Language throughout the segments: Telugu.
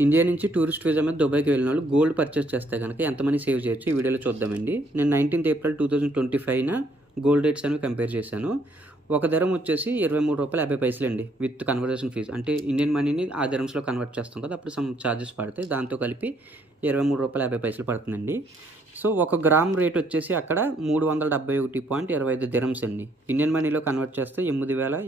ఇండియా నుంచి టూరిస్ట్ వీసా మీద దుబాయ్‌కి వెళ్ళినోళ్ళు గోల్డ్ పర్చేస్ చేస్తే గనక ఎంత మనీ సేవ్ చేయొచ్చు ఈ వీడియోలో చూద్దామండి. నేను 19థ్ ఏప్రిల్ 2025న గోల్డ్ రేట్స్ అనేవి కంపేర్ చేశాను. ఒక దిర్హం వచ్చేసి రూ. 23.50 అండి విత్ కన్వర్జేషన్ ఫీజ్. అంటే ఇండియన్ మనీని ఆ దిర్హమ్స్‌లో కన్వర్ట్ చేస్తాం కదా! అప్పుడు సమ్ చార్జెస్ పడతాయి. దాంతో కలిపి రూ. 23.50 పడుతుందండి. సో, ఒక గ్రామ్ రేట్ వచ్చేసి అక్కడ 371.25 దిర్హమ్స్ అండి. ఇండియన్ మనీలో కన్వర్ట్ చేస్తే రూ.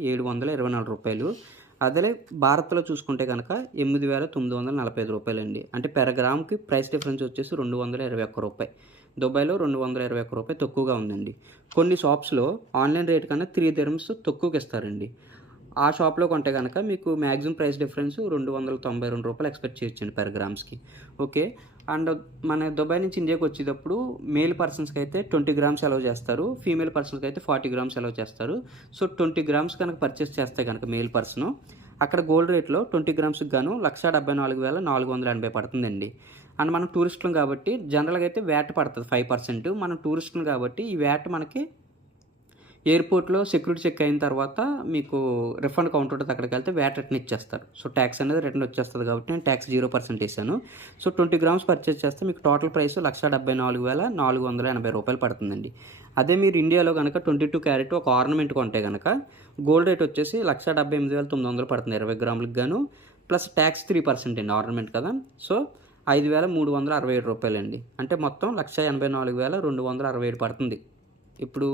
8,724. అదే భారత్‌లో చూసుకుంటే కనుక రూ. 8,945 అండి. అంటే పెర్ గ్రామ్‌కి ప్రైస్ డిఫరెన్స్ వచ్చేసి రూ. 221. దుబాయ్‌లో రూ. 221 తక్కువగా ఉందండి. కొన్ని షాప్స్‌లో ఆన్‌లైన్ రేట్ కన్నా 3 దిర్హమ్స్ తక్కువకి ఇస్తారండి. ఆ షాప్‌లో కొంటే గనక మీకు మాక్సిమం ప్రైస్ డిఫరెన్స్ రూ. 292 ఎక్స్‌పెక్ట్ చేయొచ్చండి పెర్ గ్రామ్స్‌కి. ఓకే. అండ్ మన దుబాయ్ నుంచి ఇండియాకి వచ్చేటప్పుడు మేల్ పర్సన్స్‌కి అయితే 20 గ్రామ్స్ అలౌ చేస్తారు. ఫీమేల్ పర్సన్స్‌కి అయితే 40 గ్రామ్స్ అలౌ చేస్తారు. సో, 20 గ్రామ్స్ కనుక పర్చేస్ చేస్తే గనక మేల్ పర్సను అక్కడ గోల్డ్ రేట్‌లో 20 గ్రామ్స్‌కి గాను 1,74,480 పడుతుందండి. అండ్ మనం టూరిస్టులం కాబట్టి జనరల్‌గా అయితే వ్యాట్ పడతది 5%. మనం టూరిస్టులం కాబట్టి ఈ వ్యాట్ మనకి ఎయిర్‌పోర్ట్‌లో సెక్యూరిటీ చెక్ అయిన తర్వాత మీకు రిఫండ్ కౌంటర్ ఉంటది. అక్కడికెళ్తే వ్యాట్ రిటర్న్ ఇచ్చేస్తారు. సో, టాక్స్ అనేది రిటర్న్ వచ్చేస్తది కాబట్టి నేను టాక్స్ 0% ఏసాను. సో, 20 గ్రామ్స్ పర్చేస్ చేస్తే మీకు టోటల్ ప్రైస్ రూ. 1,74,480 పడుతుందండి. అదే మీరు ఇండియాలో గనక 22 క్యారెట్ ఒక ఆర్నమెంట్ కొంటే గనక గోల్డ్ రేట్ వచ్చేసి 1,78,900 పడుతుంది 20 గ్రాములకి గాను. ప్లస్ టాక్స్ 3% అండి ఆర్నమెంట్ కదా! సో, రూ. 5,367 అండి. అంటే మొత్తం 1,84,267 పడుతుంది. ఇప్పుడు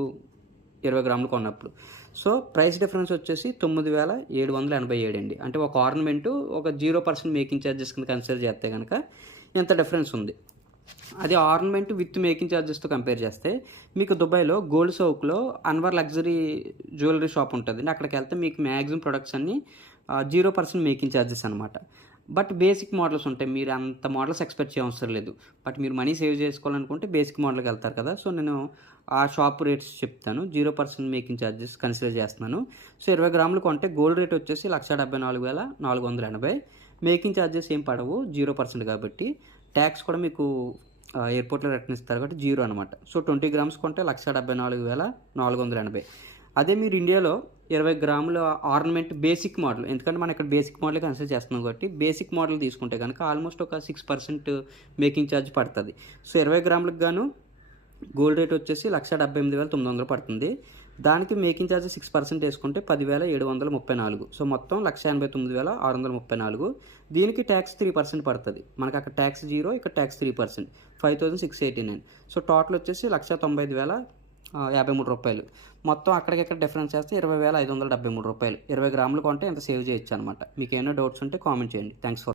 20 గ్రాములు కొన్నప్పుడు. సో, ప్రైస్ డిఫరెన్స్ వచ్చేసి 9,787 అండి. అంటే ఒక ఆర్నమెంటు ఒక 0% మేకింగ్ చార్జెస్ కింద కన్సిడర్ చేస్తే గనక ఇంత డిఫరెన్స్ ఉంది. అది ఆర్నమెంట్ విత్ మేకింగ్ చార్జెస్‌తో కంపేర్ చేస్తే మీకు దుబాయ్‌లో గోల్డ్ సౌక్‌లో అన్వర్ లగ్జరీ జ్యువెలరీ షాప్ ఉంటదండి. అక్కడికెళ్తే మీకు మాక్సిమం ప్రొడక్ట్స్ అన్నీ 0% మేకింగ్ చార్జెస్ అనమాట. బట్ బేసిక్ మోడల్స్ ఉంటాయి. మీరు అంత మోడల్స్ ఎక్స్‌పెక్ట్ చేయవసరం లేదు. బట్ మీరు మనీ సేవ్ చేసుకోవాలనుకుంటే బేసిక్ మోడల్‌కెళ్తారు కదా! సో, నేను ఆ షాప్ రేట్స్ చెప్తాను. 0% మేకింగ్ చార్జెస్ కన్సిడర్ చేస్తున్నాను. సో, 20 గ్రాములు కొంటే గోల్డ్ రేట్ వచ్చేసి 1,74,480. మేకింగ్ చార్జెస్ ఏం పడవు 0% కాబట్టి. టాక్స్ కూడా మీకు ఎయిర్‌పోర్ట్‌లో రిటర్న్ ఇస్తారు కాబట్టి 0 అనమాట. సో, 20 గ్రామ్స్ కొంటే 1,74,480. అదే మీరు ఇండియాలో 20 గ్రాముల ఆర్నమెంట్ బేసిక్ మోడల్, ఎందుకంటే మనం ఇక్కడ బేసిక్ మోడలే కన్సిడర్ చేస్తున్నాం కాబట్టి బేసిక్ మోడల్ తీసుకుంటే కనుక ఆల్మోస్ట్ ఒక 6% మేకింగ్ ఛార్జ్ పడతది. సో, 20 గ్రాములకు గాను గోల్డ్ రేట్ వచ్చేసి 1,78,900 పడుతుంది. దానికి మేకింగ్ ఛార్జ్ 6% ఏసుకుంటే 10,734. సో, మొత్తం 1,89,634. దీనికి ట్యాక్స్ 3% పడతది. మనకు అక్కడ ట్యాక్స్ 0, ఇక్కడ ట్యాక్స్ 3%. 5,689. సో, టోటల్ వచ్చేసి 1,95,053. మొత్తం అక్కడికిక్కడ డిఫరెన్స్ చేస్తే 20,573. 20 గ్రాములు కొంటే ఇంత సేవ్ చేయొచ్చనమాట. మీకేమైనా డౌట్స్ ఉంటే కామెంట్ చేయండి. Thanks for